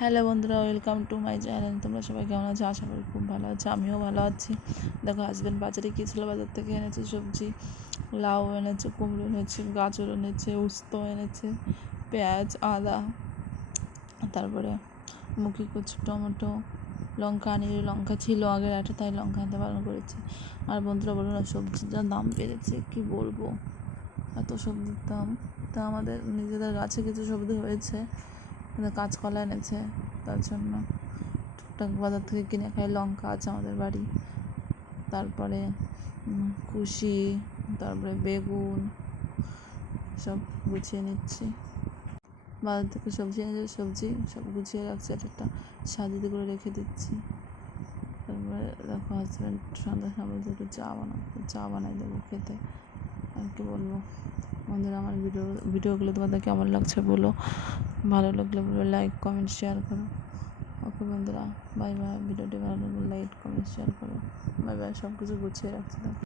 Hello বন্ধুরা, welcome to my channel. তোমরা সবাই কেমন আছো? আশা করি খুব ভালো আছো। আমিও ভালো আছি। দেখো হাজব্যান্ড বাজারে গিয়েছিল বাজার থেকে এনেছে সবজি। লাউ এনেছে, কুমড়ো এনেছে, গাজর এনেছে, উস্ত এনেছে, পেঁয়াজ, আদা, তারপরে মুখি কুচু, টমেটো, লঙ্কা আনি লঙ্কা ছিল আগের একটা, তাই লঙ্কা আনতে পালন করেছে। আর বন্ধুরা, বলো না, সবজির যা দাম বেড়েছে, কী বলব? এত সবজির দাম। তা আমাদের নিজেদের গাছে কিছু সবজি হয়েছে। কাঁচকলা এনেছে, তার জন্য। টুকটাক বাজার থেকে কিনে খাই লঙ্কা আছে আমাদের বাড়ি। তারপরে কুশি, তারপরে বেগুন, সব গুছিয়ে নিচ্ছি। বাজার থেকে সবজি এনেছে, সবজি সব গুছিয়ে রাখছি একটা একটা সাজিয়ে করে রেখে দিচ্ছি। তারপরে দেখো হাজব্যান্ড সন্ধ্যার সামনে একটু চা বানাবো চা বানাই দেবো খেতে। আর কি বলব? বন্ধুরা, আমার ভিডিও, ভিডিওগুলো তোমাদের কেমন লাগছে বলো? ভালো লাগলে বলো লাইক কমেন্ট শেয়ার করো। ওকে বন্ধুরা বাই বাই ভিডিওটি ভালো লাগলে লাইক কমেন্ট শেয়ার করো। বাই বাই সব কিছু গুছিয়ে রাখছি।